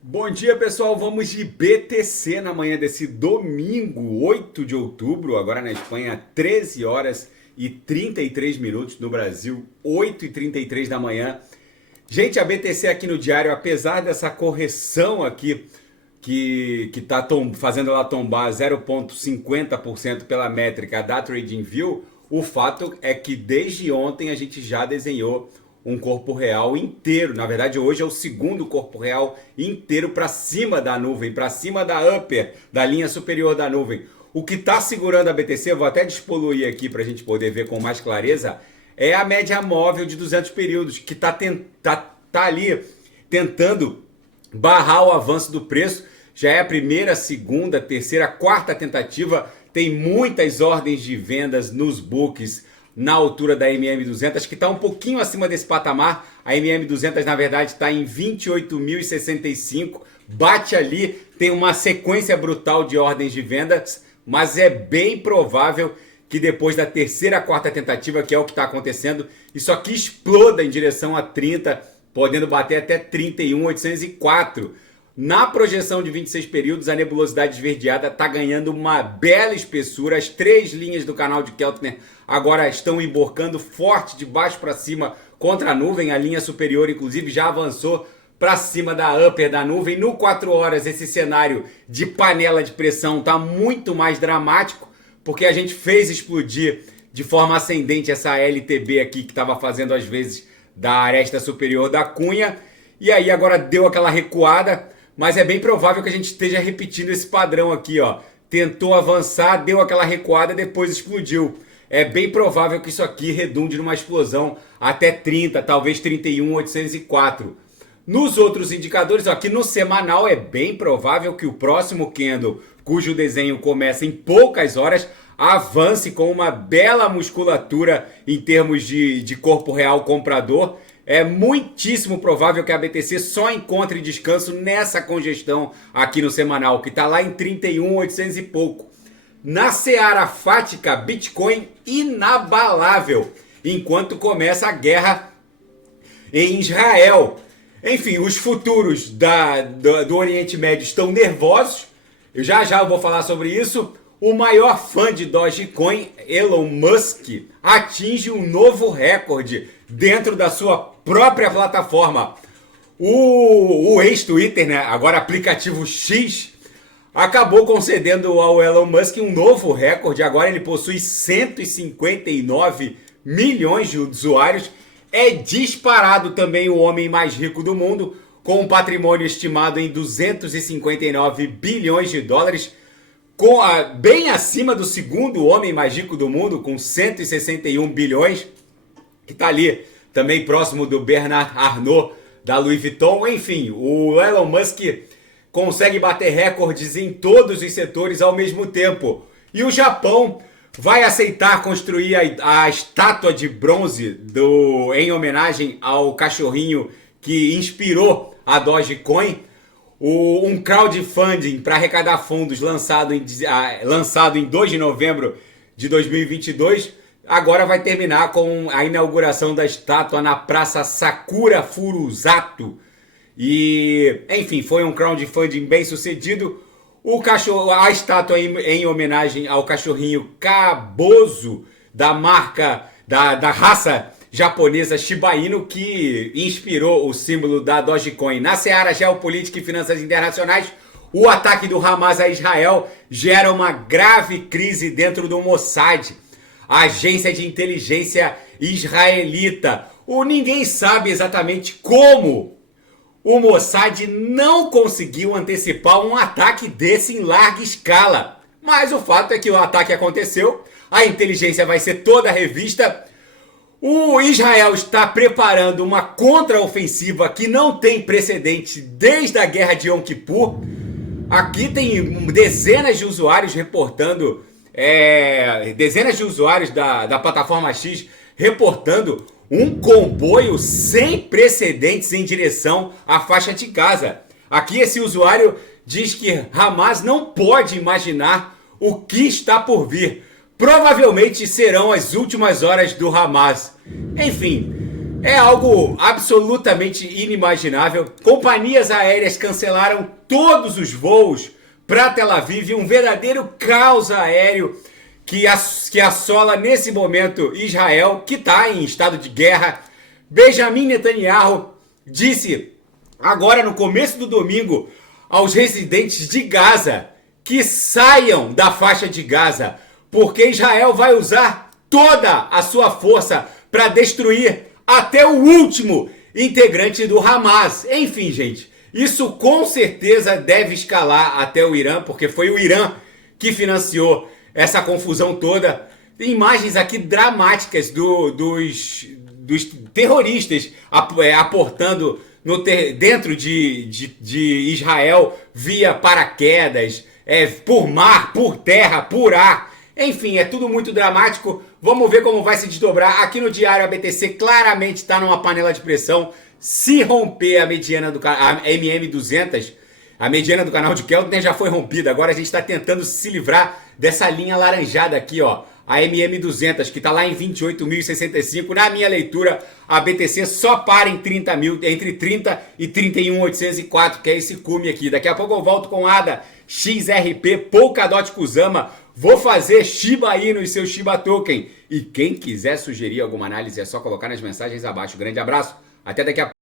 Bom dia, pessoal. Vamos de BTC na manhã desse domingo, 8 de outubro, agora na Espanha, 13 horas e 33 minutos, no Brasil, 8h33 da manhã. Gente, a BTC aqui no diário, apesar dessa correção aqui que está fazendo ela tombar 0,50% pela métrica da TradingView, o fato é que desde ontem a gente já desenhou um corpo real inteiro. Na verdade, hoje é o segundo corpo real inteiro para cima da nuvem, para cima da upper, da linha superior da nuvem. O que está segurando a BTC, eu vou até despoluir aqui para a gente poder ver com mais clareza, é a média móvel de 200 períodos, que está ali tentando barrar o avanço do preço. Já é a primeira, segunda, terceira, quarta tentativa. Tem muitas ordens de vendas nos books na altura da MM200, que está um pouquinho acima desse patamar. A MM200, na verdade, está em 28.065. Bate ali, tem uma sequência brutal de ordens de vendas, mas é bem provável que depois da terceira, quarta tentativa, que é o que está acontecendo, isso aqui exploda em direção a 30, podendo bater até 31.804. Na projeção de 26 períodos, a nebulosidade esverdeada está ganhando uma bela espessura. As três linhas do canal de Keltner agora estão emborcando forte de baixo para cima contra a nuvem. A linha superior, inclusive, já avançou para cima da upper da nuvem. No 4 horas, esse cenário de panela de pressão está muito mais dramático, porque a gente fez explodir de forma ascendente essa LTB aqui, que estava fazendo às vezes da aresta superior da cunha. E aí agora deu aquela recuada. Mas é bem provável que a gente esteja repetindo esse padrão aqui, ó. Tentou avançar, deu aquela recuada, depois explodiu. É bem provável que isso aqui redunde numa explosão até 30, talvez 31.804. Nos outros indicadores, ó, aqui no semanal, é bem provável que o próximo candle, cujo desenho começa em poucas horas, avance com uma bela musculatura em termos de corpo real comprador. É muitíssimo provável que a BTC só encontre descanso nessa congestão aqui no semanal, que está lá em 31.800 e pouco. Na seara fática, Bitcoin inabalável, enquanto começa a guerra em Israel. Enfim, os futuros do Oriente Médio estão nervosos. Eu já vou falar sobre isso. O maior fã de Dogecoin, Elon Musk, atinge um novo recorde dentro da sua própria plataforma. O ex-Twitter, né, agora aplicativo X, acabou concedendo ao Elon Musk um novo recorde. Agora ele possui 159 milhões de usuários. É disparado também o homem mais rico do mundo, com um patrimônio estimado em 259 bilhões de dólares, bem acima do segundo homem mais rico do mundo, com 161 bilhões, que está ali também próximo do Bernard Arnault, da Louis Vuitton. Enfim, o Elon Musk consegue bater recordes em todos os setores ao mesmo tempo. E o Japão vai aceitar construir a estátua de bronze em homenagem ao cachorrinho que inspirou a Dogecoin. Um crowdfunding para arrecadar fundos lançado em 2 de novembro de 2022, agora vai terminar com a inauguração da estátua na Praça Sakura Furusato. E, enfim, foi um crowdfunding bem sucedido. A estátua em homenagem ao cachorrinho Kabozo, da marca, da raça japonesa Shiba Inu, que inspirou o símbolo da Dogecoin. Na seara geopolítica e finanças internacionais, o ataque do Hamas a Israel gera uma grave crise dentro do Mossad, a agência de inteligência israelita. Ninguém sabe exatamente como o Mossad não conseguiu antecipar um ataque desse em larga escala. Mas o fato é que o ataque aconteceu, a inteligência vai ser toda revista. O Israel está preparando uma contraofensiva que não tem precedente desde a guerra de Yom Kippur. Aqui tem dezenas de usuários reportando, dezenas de usuários da plataforma X reportando um comboio sem precedentes em direção à faixa de Gaza. Aqui esse usuário diz que Hamas não pode imaginar o que está por vir. Provavelmente serão as últimas horas do Hamas. Enfim, É algo absolutamente inimaginável. Companhias aéreas cancelaram todos os voos para Tel Aviv, um verdadeiro caos aéreo que assola nesse momento Israel, que está em estado de guerra. Benjamin Netanyahu disse agora no começo do domingo aos residentes de Gaza que saiam da faixa de Gaza, porque Israel vai usar toda a sua força para destruir até o último integrante do Hamas. Enfim, gente, isso com certeza deve escalar até o Irã, porque foi o Irã que financiou essa confusão toda. Tem imagens aqui dramáticas dos terroristas aportando dentro de Israel via paraquedas, por mar, por terra, por ar. Enfim, é tudo muito dramático. Vamos ver como vai se desdobrar. Aqui no Diário ABTC claramente está numa panela de pressão. Se romper a mediana a MM200, a mediana do canal de Keltner já foi rompida. Agora a gente está tentando se livrar dessa linha laranjada aqui, ó. A MM200, que está lá em 28.065. Na minha leitura, a BTC só para em 30 mil, entre 30 e 31.804, que é esse cume aqui. Daqui a pouco eu volto com ADA, XRP, Polkadot Kusama. Vou fazer Shiba Inu e seu Shiba Token. E quem quiser sugerir alguma análise é só colocar nas mensagens abaixo. Grande abraço, até daqui a pouco.